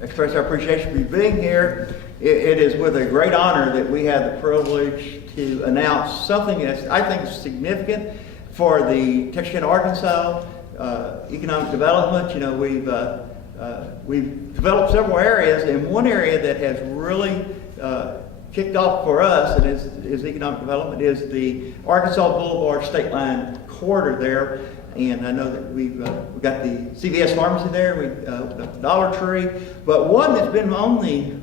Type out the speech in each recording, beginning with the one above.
express our appreciation for you being here. It is with a great honor that we have the privilege to announce something that I think is significant for the Texarkana, Arkansas economic development. You know, we've developed several areas, and one area that has really kicked off for us and is economic development is the Arkansas Boulevard State Line corridor there. And I know that we've got the CVS pharmacy there, we've got the Dollar Tree, but one that's been on the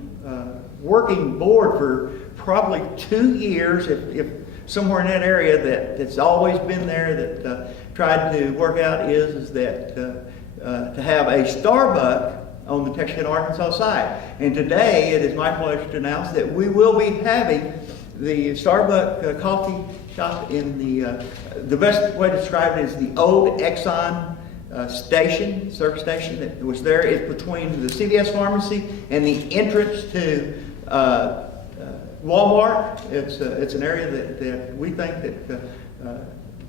working board for probably 2 years, if somewhere in that area that's always been there, that tried to work out is that to have a Starbucks on the Texarkana, Arkansas side. And today it is my pleasure to announce that we will be having the Starbucks coffee shop in the best way to describe it is the old Exxon service station that was there. It's between the CVS pharmacy and the entrance to Walmart. It's an area that we think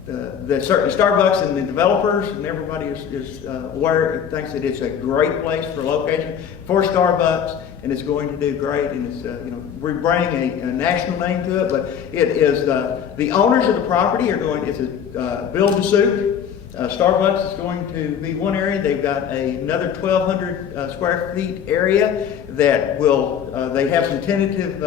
that certainly Starbucks and the developers and everybody is aware, thinks that it's a great place for location for Starbucks, and it's going to do great. And it's we bring a national name to it, but it is the owners of the property are going. It's a build to suit. Starbucks is going to be one area. They've got another 1,200 square feet area that will. They have some tentative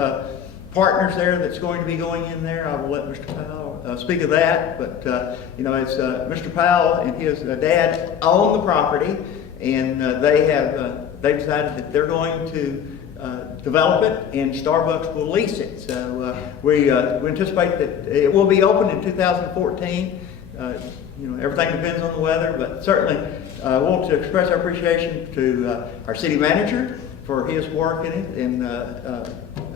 partners there that's going to be going in there. I will let Mr. Powell speak of that, but it's Mr. Powell and his dad own the property, and they've decided that they're going to develop it, and Starbucks will lease it. So we anticipate that it will be open in 2014. Everything depends on the weather, but certainly I want to express our appreciation to our city manager for his work in it, and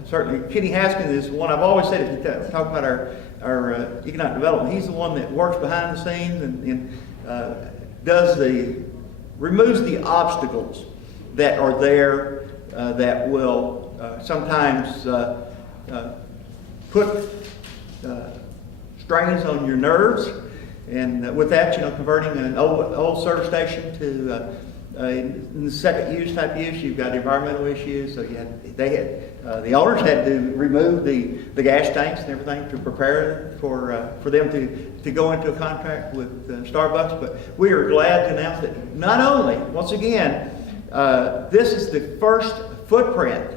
certainly Kenny Haskins is one I've always said, if you talk about our economic development, he's the one that works behind the scenes and removes the obstacles that are there that will sometimes put strains on your nerves. And with that, converting an old service station to in the second use type use, you've got environmental issues. So the owners had to remove the gas tanks and everything to prepare for them to go into a contract with Starbucks. But we are glad to announce that not only, once again, this is the first footprint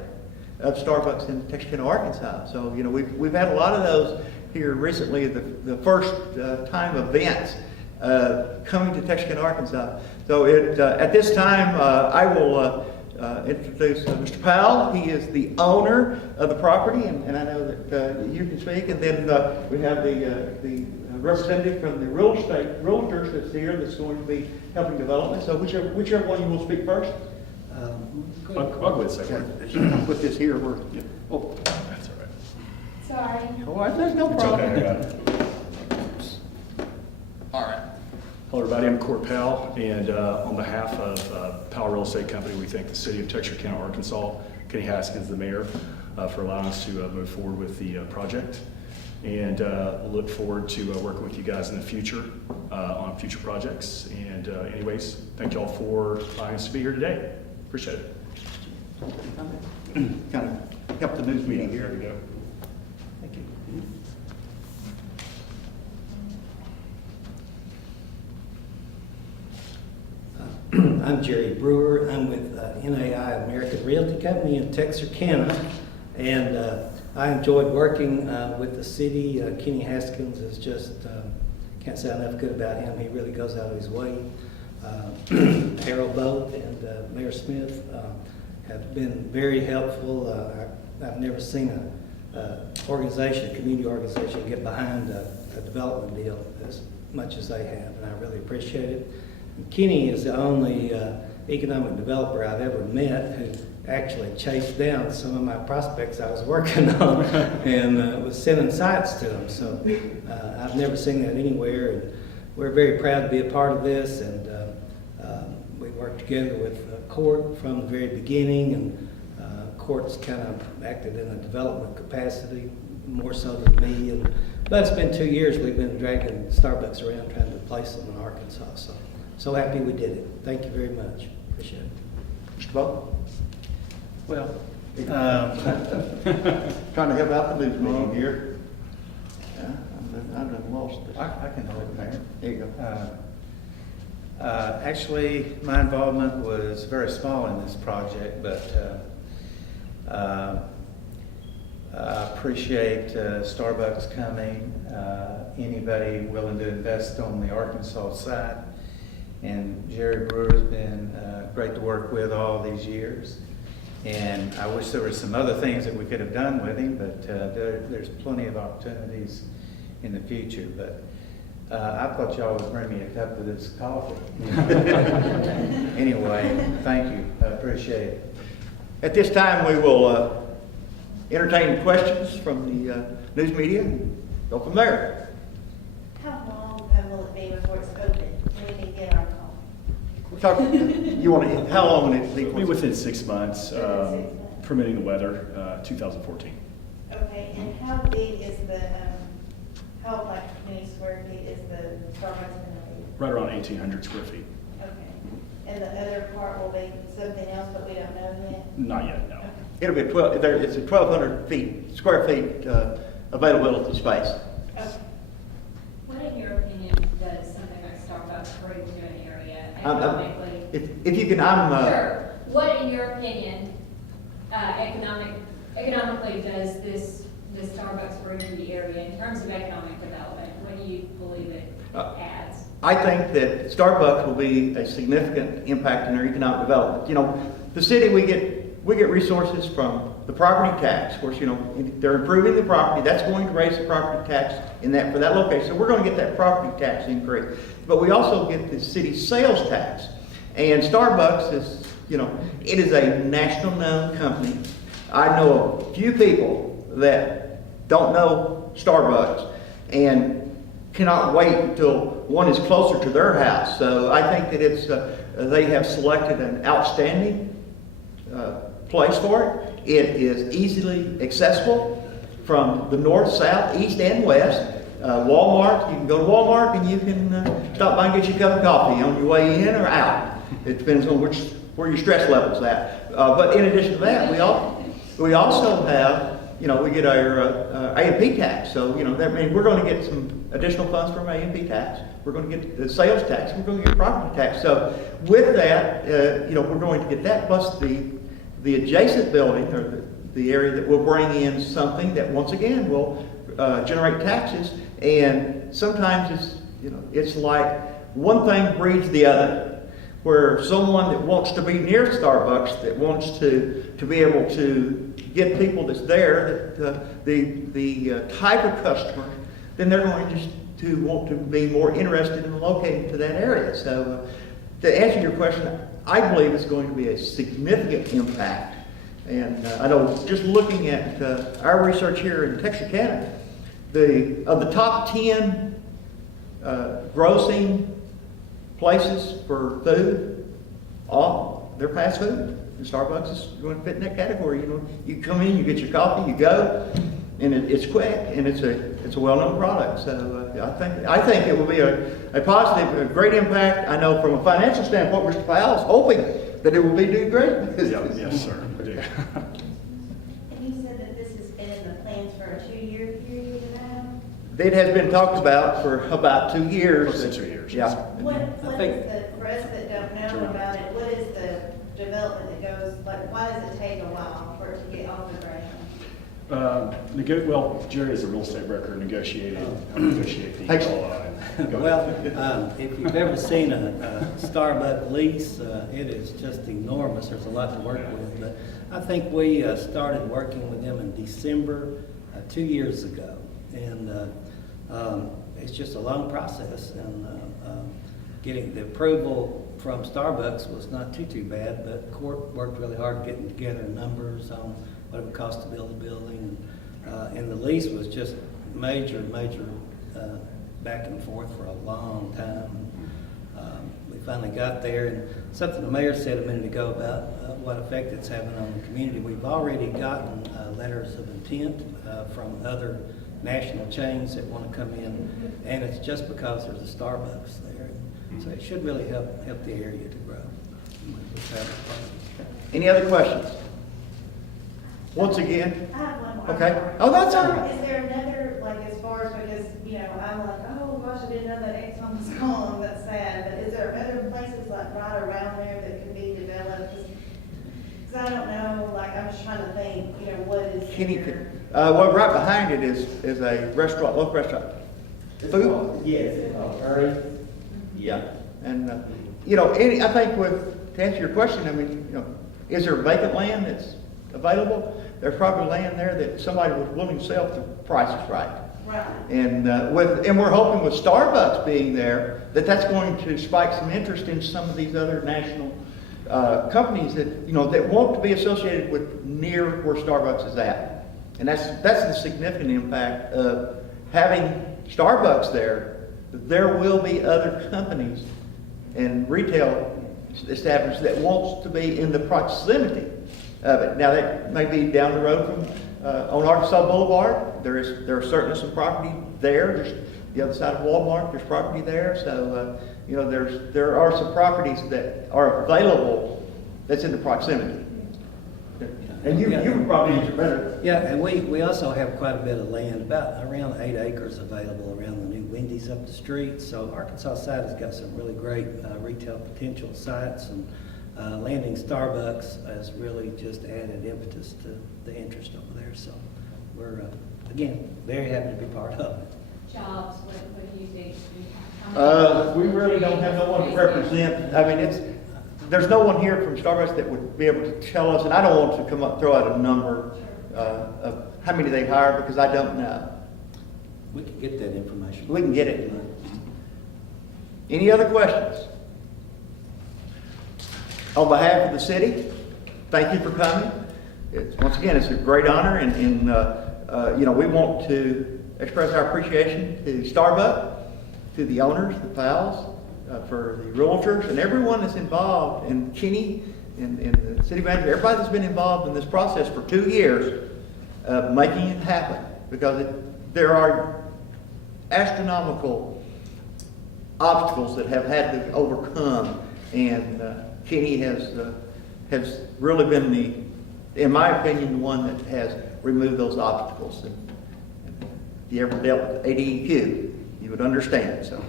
of Starbucks in Texarkana, Arkansas. So we've had a lot of those here recently, the first time events coming to Texarkana, Arkansas. So at this time, I will introduce Mr. Powell. He is the owner of the property, and I know that you can speak. And then we have the representative from the realtors that's here that's going to be helping development. So whichever one you will speak first. I'll go with a second. I'll put this here. Oh, that's all right. Sorry. Oh, there's no problem. Okay, I got it. All right. Hello, everybody. I'm Court Powell, and on behalf of Powell Real Estate Company, we thank the city of Texarkana, Arkansas, Kenny Haskins, the mayor, for allowing us to move forward with the project. And we'll look forward to working with you guys in the future on future projects. And anyways, thank you all for allowing us to be here today. Appreciate it. Kind of help the news meeting here. There we go. Thank you. I'm Jerry Brewer. I'm with NAI American Realty Company in Texarkana, and I enjoyed working with the city. Kenny Haskins is just, can't say enough good about him. He really goes out of his way. Harold Boat and Mayor Smith have been very helpful. I've never seen a community organization get behind a development deal as much as they have, and I really appreciate it. And Kenny is the only economic developer I've ever met who actually chased down some of my prospects I was working on and was sending sites to them. So I've never seen that anywhere, and we're very proud to be a part of this. And we worked together with Court from the very beginning, and Court's kind of acted in a development capacity more so than me. But it's been 2 years we've been dragging Starbucks around trying to place them in Arkansas. So happy we did it. Thank you very much. Appreciate it. Mr. Bowe? Well, Trying to help out the news meeting here. Yeah, I've done lost this. I can hold it, Mayor. There you go. Actually, my involvement was very small in this project, but I appreciate Starbucks coming, anybody willing to invest on the Arkansas side. And Jerry Brewer's been great to work with all these years. And I wish there were some other things that we could have done with him, but there's plenty of opportunities in the future. But I thought y'all would bring me a cup of this coffee. Anyway, thank you. I appreciate it. At this time, we will entertain questions from the news media and go from there. How long will it be before it's open? We can get our call. We're talking, you want to, how long will it be? It'll be within 6 months, Within 6 months. permitting the weather, 2014. Okay, and how big is the, how like many square feet is the Starbucks going to be? Right around 1,800 square feet. Okay. And the other part will be something else, but we don't know yet? Not yet, no. Okay. It'll be it's a 1,200 square feet availability space. Okay. What, in your opinion, does something like Starbucks bring to an area economically? If you can, Sure. What, in your opinion, economically does this Starbucks bring to the area in terms of economic development? What do you believe it adds? I think that Starbucks will be a significant impact in our economic development. You know, the city, we get resources from the property tax. Of course, you know, they're improving the property. That's going to raise the property tax for that location. So we're going to get that property tax increase. But we also get the city sales tax. And Starbucks is, you know, it is a national known company. I know a few people that don't know Starbucks and cannot wait until one is closer to their house. So I think that they have selected an outstanding place for it. It is easily accessible from the north, south, east, and west. Walmart, you can go to Walmart and you can stop by and get you a cup of coffee on your way in or out. It depends on where your stress level's at. But in addition to that, we also have, you know, we get our A&P tax. So, you know, that means we're going to get some additional funds from A&P tax. We're going to get the sales tax. We're going to get property tax. So with that, you know, we're going to get that plus the adjacent building or the area that will bring in something that once again will generate taxes. And sometimes it's, you know, it's like one thing breeds the other. Where someone that wants to be near Starbucks, that wants to be able to get people that's there, that the type of customer, then they're going to want to be more interested in locating to that area. So to answer your question, I believe it's going to be a significant impact. And I know just looking at our research here in Texarkana, of the top 10 grossing places for food, they're fast food. And Starbucks is going to fit in that category. You know, you come in, you get your coffee, you go, and it's quick, and it's a well-known product. So I think it will be a positive, a great impact. I know from a financial standpoint, Mr. Powell is hoping that it will be doing great. Yes, sir. I do. And you said that this has been in the plans for a 2-year period now? It has been talked about for about 2 years. Close to 2 years. Yeah. What is for us that don't know about it, what is the development that goes, like, why does it take a while for it to get off the ground? Well, Jerry is a real estate broker, negotiate the Thanks. Well, if you've ever seen a Starbucks lease, it is just enormous. There's a lot to work with. But I think we started working with them in December 2 years ago. And it's just a long process. And getting the approval from Starbucks was not too bad, but court worked really hard getting together numbers on what it would cost to build a building. And the lease was just major back and forth for a long time. We finally got there, and something the mayor said a minute ago about what effect it's having on the community. We've already gotten letters of intent from other national chains that want to come in, and it's just because there's a Starbucks there. So it should really help the area to grow. Any other questions? Once again, I have one more. Okay. Oh, that's all right. Is there another, like, as far as, because, I'm like, oh gosh, I didn't know that Exxon was gone, that's sad, but is there other places like right around there that could be developed? Because I don't know, like, I'm just trying to think, what is. Kenny there? could, well, right behind it is a restaurant, local restaurant. Food? Yes, Yeah. And, I think to answer your question, I mean, is there vacant land that's available? There's probably land there that somebody was willing to sell if the price is right. Right. And we're hoping with Starbucks being there, that's going to spike some interest in some of these other national companies that, that want to be associated with near where Starbucks is at. And that's the significant impact of having Starbucks there. There will be other companies and retail establishments that wants to be in the proximity of it. Now, that may be down the road from on Arkansas Boulevard. There are certainly some property there. There's the other side of Walmart. There's property there. So there are some properties that are available that's in the proximity. And you would probably answer better. Yeah, and we also have quite a bit of land, about around 8 acres available around the new Wendy's up the street. So Arkansas side has got some really great retail potential sites, and landing Starbucks has really just added impetus to the interest over there. So we're, again, very happy to be part of it. Jobs, what do you think? We really don't have no one to represent. I mean, there's no one here from Starbucks that would be able to tell us, and I don't want to come up, throw out a number of how many they hire, because I don't know. We can get that information. We can get it. Any other questions? On behalf of the city, thank you for coming. Once again, it's a great honor, and we want to express our appreciation to Starbucks, to the owners, the pals, for the realtors, and everyone that's involved, and Kenny, and the city manager, everybody that's been involved in this process for 2 years of making it happen, because there are astronomical obstacles that have had to overcome, and Kenny has really been in my opinion, the one that has removed those obstacles. And if you ever dealt with ADEQ, you would understand. So,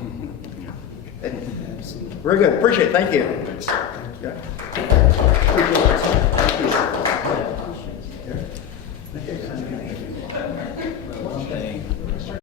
very good. Appreciate it. Thank you. Okay. Appreciate it. Thank you.